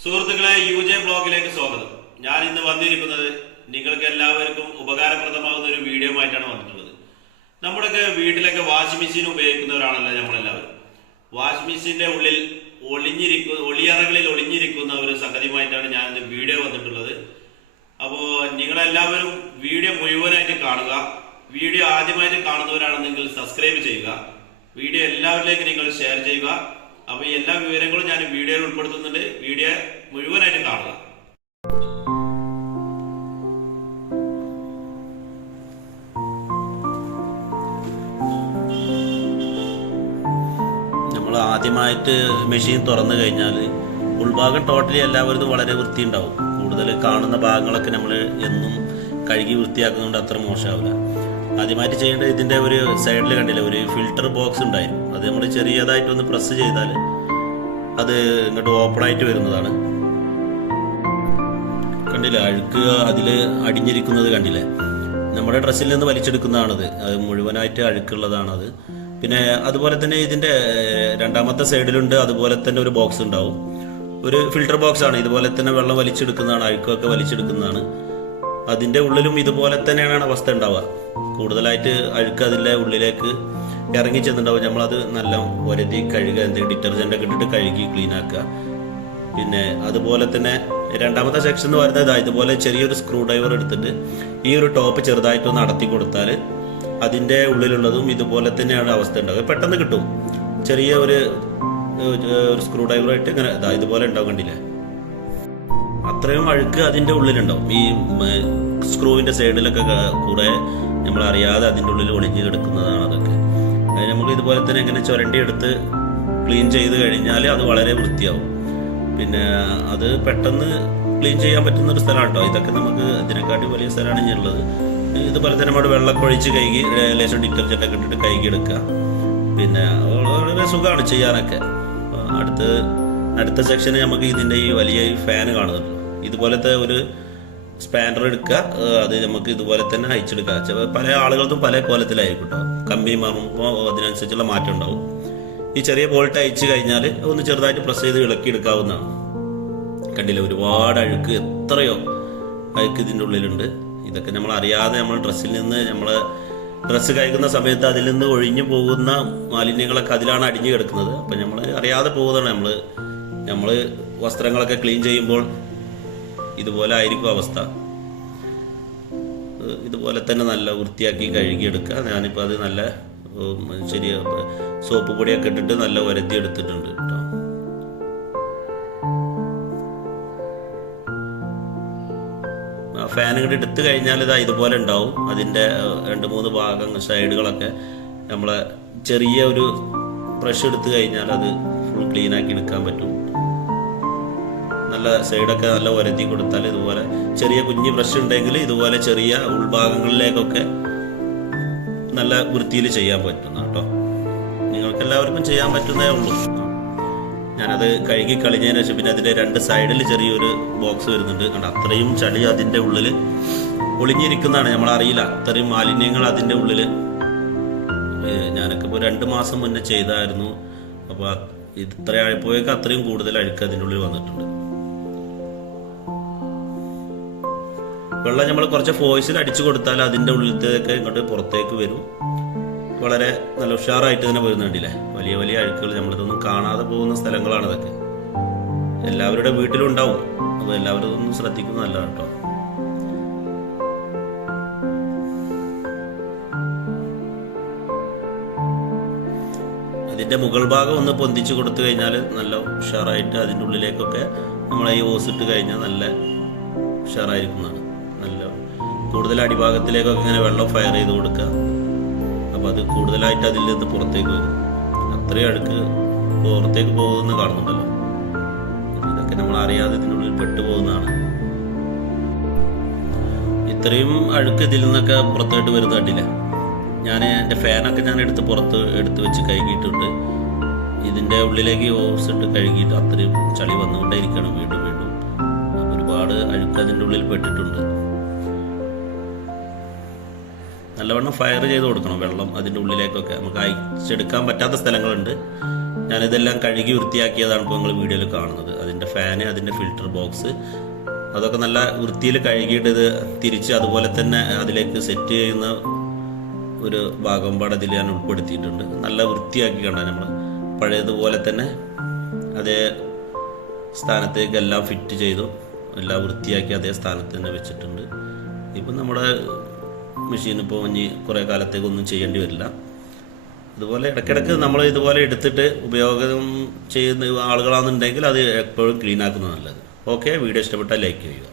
സുഹൃത്തുക്കളെ, യുജെ ബ്ലോഗിലേക്ക് സ്വാഗതം. ഞാൻ ഇന്ന് വന്നിരിക്കുന്നത് നിങ്ങൾക്ക് എല്ലാവർക്കും ഉപകാരപ്രദമാകുന്ന ഒരു വീഡിയോ ആയിട്ടാണ് വന്നിട്ടുള്ളത്. നമ്മുടെയൊക്കെ വീട്ടിലൊക്കെ വാഷിംഗ് മെഷീൻ ഉപയോഗിക്കുന്നവരാണല്ലോ നമ്മളെല്ലാവരും. വാഷിംഗ് മെഷീന്റെ ഉള്ളിൽ ഒളിയറകളിൽ ഒളിഞ്ഞിരിക്കുന്ന ഒരു സംഗതിയുമായിട്ടാണ് ഞാൻ ഇന്ന് വീഡിയോ വന്നിട്ടുള്ളത്. അപ്പോൾ നിങ്ങളെല്ലാവരും വീഡിയോ മുഴുവനായിട്ട് കാണുക. വീഡിയോ ആദ്യമായിട്ട് കാണുന്നവരാണെന്നെങ്കിൽ സബ്സ്ക്രൈബ് ചെയ്യുക. വീഡിയോ എല്ലാവരിലേക്കും നിങ്ങൾ ഷെയർ ചെയ്യുക. അപ്പൊ എല്ലാ വിവരങ്ങളും ഞാൻ വീഡിയോയിൽ ഉൾപ്പെടുത്തുന്നുണ്ട്. വീഡിയോ മുഴുവനായിട്ട് കാണുക. നമ്മൾ ആദ്യമായിട്ട് മെഷീൻ തുറന്നു കഴിഞ്ഞാൽ ഉൾഭാഗം ടോട്ടലി എല്ലാവരും വളരെ വൃത്തി ഉണ്ടാവും. കൂടുതൽ കാണുന്ന ഭാഗങ്ങളൊക്കെ നമ്മൾ എന്നും കഴുകി വൃത്തിയാക്കുന്നതുകൊണ്ട് അത്ര മോശമാവില്ല. ആദ്യമായിട്ട് ചെയ്യേണ്ടത് ഇതിൻ്റെ ഒരു സൈഡിൽ കണ്ടില്ല, ഒരു ഫിൽട്ടർ ബോക്സ് ഉണ്ടായിരുന്നു. അത് നമ്മൾ ചെറിയതായിട്ടൊന്ന് പ്രസ് ചെയ്താൽ അത് ഇങ്ങോട്ട് ഓപ്പൺ ആയിട്ട് വരുന്നതാണ്. കണ്ടില്ല, അഴുക്ക് അതിൽ അടിഞ്ഞിരിക്കുന്നത് കണ്ടില്ലേ. നമ്മുടെ ഡ്രസ്സിൽ നിന്ന് വലിച്ചെടുക്കുന്നതാണത്. അത് മുഴുവനായിട്ട് അഴുക്കുള്ളതാണത്. പിന്നെ അതുപോലെ തന്നെ ഇതിൻ്റെ രണ്ടാമത്തെ സൈഡിലുണ്ട് അതുപോലെ തന്നെ ഒരു ബോക്സ് ഉണ്ടാവും. ഒരു ഫിൽട്ടർ ബോക്സ് ആണ്. ഇതുപോലെ തന്നെ വെള്ളം വലിച്ചെടുക്കുന്നതാണ്, അഴുക്കൊക്കെ വലിച്ചെടുക്കുന്നതാണ്. അതിൻ്റെ ഉള്ളിലും ഇതുപോലെ തന്നെയാണ് അവസ്ഥ ഉണ്ടാവുക. കൂടുതലായിട്ട് അഴുക്ക് അതിൻ്റെ ഉള്ളിലേക്ക് ഇറങ്ങി ചെന്നുണ്ടാവും. നമ്മളത് നല്ല ഒരതി കഴുകുക, എന്തെങ്കിലും ഡിറ്റർജൻ്റ് ഒക്കെ ഇട്ടിട്ട് കഴുകി ക്ലീൻ ആക്കുക. പിന്നെ അതുപോലെ തന്നെ രണ്ടാമത്തെ സെക്ഷൻ എന്ന് പറയുന്നത് ഇതുപോലെ ചെറിയൊരു സ്ക്രൂ ഡ്രൈവർ എടുത്തിട്ട് ഈ ഒരു ടോപ്പ് ചെറുതായിട്ടൊന്ന് അടത്തി കൊടുത്താൽ അതിൻ്റെ ഉള്ളിലുള്ളതും ഇതുപോലെ തന്നെയാണ് അവസ്ഥ ഉണ്ടാവുക. പെട്ടെന്ന് കിട്ടും. ചെറിയ ഒരു സ്ക്രൂ ഡ്രൈവറായിട്ട് ഇങ്ങനെ ഇതുപോലെ ഉണ്ടാവും. കണ്ടില്ലേ, അത്രയും അഴുക്ക് അതിൻ്റെ ഉള്ളിലുണ്ടാവും. ഈ സ്ക്രൂവിൻ്റെ സൈഡിലൊക്കെ കുറെ നമ്മൾ അറിയാതെ അതിൻ്റെ ഉള്ളിൽ ഒളിഞ്ഞു കിടക്കുന്നതാണ് അതൊക്കെ. നമുക്ക് ഇതുപോലെ തന്നെ ഇങ്ങനെ ചുരണ്ടി എടുത്ത് ക്ലീൻ ചെയ്ത് കഴിഞ്ഞാൽ അത് വളരെ വൃത്തിയാവും. പിന്നെ അത് പെട്ടെന്ന് ക്ലീൻ ചെയ്യാൻ പറ്റുന്ന ഒരു സ്ഥലമാണ് കേട്ടോ. ഇതൊക്കെ നമുക്ക് ഇതിനെക്കാട്ടി വലിയ സ്ഥലമാണ് ഇനിയുള്ളത്. ഇതുപോലെ തന്നെ നമ്മൾ വെള്ളമൊക്കെ ഒഴിച്ച് കഴുകി ലേശം ഡിറ്റർജൻ്റ് ഒക്കെ ഇട്ടിട്ട് കഴുകി എടുക്കുക. പിന്നെ വളരെ സുഖമാണ് ചെയ്യാനൊക്കെ. അടുത്ത സെക്ഷന് നമുക്ക് ഇതിൻ്റെ ഈ വലിയ ഫാന് കാണുന്നുണ്ട്. ഇതുപോലത്തെ ഒരു സ്പാനർ എടുക്കുക, അത് നമുക്ക് ഇതുപോലെ തന്നെ അയച്ചെടുക്കുക. പല ആളുകൾക്കും പല കോലത്തിലായിരിക്കും കേട്ടോ. കമ്പനി മാറുമ്പോൾ അതിനനുസരിച്ചുള്ള മാറ്റം ഉണ്ടാവും. ഈ ചെറിയ ബോൾട്ട് അയച്ചു കഴിഞ്ഞാൽ ഒന്ന് ചെറുതായിട്ട് പ്രസ് ചെയ്ത് ഇളക്കി എടുക്കാവുന്നതാണ്. കണ്ടില്ല, ഒരുപാട് അഴുക്ക്, എത്രയോ അഴുക്ക് ഇതിൻ്റെ ഉള്ളിലുണ്ട്. ഇതൊക്കെ നമ്മൾ അറിയാതെ നമ്മൾ ഡ്രസ്സിൽ നിന്ന് നമ്മൾ ഡ്രസ്സ് കഴിക്കുന്ന സമയത്ത് അതിൽ നിന്ന് ഒഴിഞ്ഞു പോകുന്ന മാലിന്യങ്ങളൊക്കെ അതിലാണ് അടിഞ്ഞു കിടക്കുന്നത്. അപ്പം നമ്മൾ അറിയാതെ പോകുന്നതാണ്. നമ്മൾ വസ്ത്രങ്ങളൊക്കെ ക്ലീൻ ചെയ്യുമ്പോൾ ഇതുപോലെ ആയിരിക്കും അവസ്ഥ. ഇതുപോലെ തന്നെ നല്ല വൃത്തിയാക്കി കഴുകിയെടുക്കുക. ഞാനിപ്പോൾ അത് നല്ല ശരിയ സോപ്പ് പൊടിയൊക്കെ ഇട്ടിട്ട് നല്ല ഉരത്തി എടുത്തിട്ടുണ്ട് കേട്ടോ. ഫാൻ ഇങ്ങോട്ട് എടുത്തു കഴിഞ്ഞാൽ ഇതുപോലെ ഉണ്ടാവും. അതിൻ്റെ 2-3 ഭാഗം സൈഡുകളൊക്കെ നമ്മളെ ചെറിയ ഒരു ബ്രഷ് എടുത്തു കഴിഞ്ഞാൽ അത് ഫുൾ ക്ലീൻ ആക്കി എടുക്കാൻ പറ്റും. നല്ല സൈഡൊക്കെ നല്ല ഉരത്തി കൊടുത്താൽ ഇതുപോലെ ചെറിയ കുഞ്ഞ് ബ്രഷ് ഉണ്ടെങ്കിൽ ഇതുപോലെ ചെറിയ ഉൾഭാഗങ്ങളിലേക്കൊക്കെ നല്ല വൃത്തിയിൽ ചെയ്യാൻ പറ്റുന്ന കേട്ടോ. നിങ്ങൾക്ക് എല്ലാവർക്കും ചെയ്യാൻ പറ്റുന്നേ ഉള്ളൂ. ഞാനത് കഴുകി കളിഞ്ഞതിന് ശേഷം പിന്നെ അതിൻ്റെ 2 സൈഡിൽ ചെറിയൊരു ബോക്സ് വരുന്നുണ്ട്. കണ്ട, അത്രയും ചളി അതിൻ്റെ ഉള്ളിൽ ഒളിഞ്ഞിരിക്കുന്നതാണ്. നമ്മളറിയില്ല അത്രയും മാലിന്യങ്ങൾ അതിൻ്റെ ഉള്ളിൽ. ഞാനൊക്കെ ഇപ്പോൾ 2 മാസം മുന്നേ ചെയ്തായിരുന്നു. അപ്പോൾ ഇത്ര ആയപ്പോഴേക്ക് അത്രയും കൂടുതൽ അഴുക്ക് അതിൻ്റെ ഉള്ളിൽ വന്നിട്ടുണ്ട്. വെള്ളം നമ്മൾ കുറച്ച് ഫോഴ്സിൽ അടിച്ചു കൊടുത്താൽ അതിൻ്റെ ഉള്ളിലത്തേക്ക് ഇങ്ങോട്ട് പുറത്തേക്ക് വരും. വളരെ നല്ല ഉഷാറായിട്ട് തന്നെ വരുന്നുണ്ടില്ലേ. വലിയ വലിയ അഴുക്കുകൾ നമ്മളിതൊന്നും കാണാതെ പോകുന്ന സ്ഥലങ്ങളാണ് ഇതൊക്കെ. എല്ലാവരുടെ വീട്ടിലും ഉണ്ടാവും. അപ്പോൾ എല്ലാവരും ഇതൊന്നും ശ്രദ്ധിക്കുന്നതല്ല കേട്ടോ. അതിൻ്റെ മുകൾ ഭാഗം ഒന്ന് പൊന്തിച്ച് കൊടുത്തു കഴിഞ്ഞാൽ നല്ല ഉഷാറായിട്ട് അതിൻ്റെ ഉള്ളിലേക്കൊക്കെ നമ്മളെ ഈ ഓസ് ഇട്ട് കഴിഞ്ഞാൽ നല്ല ഉഷാറായിരിക്കുന്നതാണ്. നല്ല കൂടുതൽ അടിഭാഗത്തിലേക്കൊക്കെ ഇങ്ങനെ വെള്ളം ഫയർ ചെയ്ത് കൊടുക്കുക. അപ്പോൾ അത് കൂടുതലായിട്ട് അതിൽ നിന്ന് പുറത്തേക്ക് വരും. അത്രയും അഴുക്ക് പുറത്തേക്ക് പോകുമെന്ന് കാണുന്നുണ്ടല്ലോ. ഇതൊക്കെ നമ്മൾ അറിയാതെ ഇതിനുള്ളിൽ പെട്ടുപോകുന്നതാണ്. ഇത്രയും അഴുക്ക് ഇതിൽ നിന്നൊക്കെ പുറത്തോട്ട് വരുന്ന കണ്ടില്ല. ഞാൻ എൻ്റെ ഫാനൊക്കെ ഞാൻ പുറത്ത് എടുത്ത് വെച്ച് കഴുകിയിട്ടുണ്ട്. ഇതിൻ്റെ ഉള്ളിലേക്ക് ഓസ് ഇട്ട് കഴുകിയിട്ട് അത്രയും ചളി വന്നുകൊണ്ടേയിരിക്കണം വീണ്ടും വീണ്ടും. ഒരുപാട് അഴുക്ക് അതിൻ്റെ ഉള്ളിൽ പെട്ടിട്ടുണ്ട്. നല്ലവണ്ണം ഫയർ ചെയ്ത് കൊടുക്കണം വെള്ളം അതിൻ്റെ ഉള്ളിലേക്കൊക്കെ. നമുക്ക് അയച്ചെടുക്കാൻ പറ്റാത്ത സ്ഥലങ്ങളുണ്ട്. ഞാനിതെല്ലാം കഴുകി വൃത്തിയാക്കിയതാണ് ഇപ്പോൾ നിങ്ങൾ വീഡിയോയിൽ കാണുന്നത്. അതിൻ്റെ ഫാന്, അതിൻ്റെ ഫിൽറ്റർ ബോക്സ്, അതൊക്കെ നല്ല വൃത്തിയിൽ കഴുകിയിട്ട് ഇത് തിരിച്ച് അതുപോലെ തന്നെ അതിലേക്ക് സെറ്റ് ചെയ്യുന്ന ഒരു ഭാഗം പാട് അതിൽ ഞാൻ ഉൾപ്പെടുത്തിയിട്ടുണ്ട്. നല്ല വൃത്തിയാക്കി കണ്ടാൽ നമ്മൾ പഴയതുപോലെ തന്നെ അതേ സ്ഥാനത്തേക്ക് എല്ലാം ഫിറ്റ് ചെയ്തു, എല്ലാം വൃത്തിയാക്കി അതേ സ്ഥാനത്ത് തന്നെ വെച്ചിട്ടുണ്ട്. ഇപ്പം നമ്മുടെ മെഷീൻ ഇപ്പോൾ ഇനി കുറേ കാലത്തേക്കൊന്നും ചെയ്യേണ്ടി വരില്ല. അതുപോലെ ഇടയ്ക്കിടയ്ക്ക് നമ്മൾ ഇതുപോലെ എടുത്തിട്ട് ഉപയോഗം ചെയ്യുന്ന ആളുകളാണെന്നുണ്ടെങ്കിൽ അത് എപ്പോഴും ക്ലീൻ ആക്കുന്നത് നല്ലത്. ഓക്കെ, വീഡിയോ ഇഷ്ടപ്പെട്ടാൽ ലൈക്ക് ചെയ്യുക.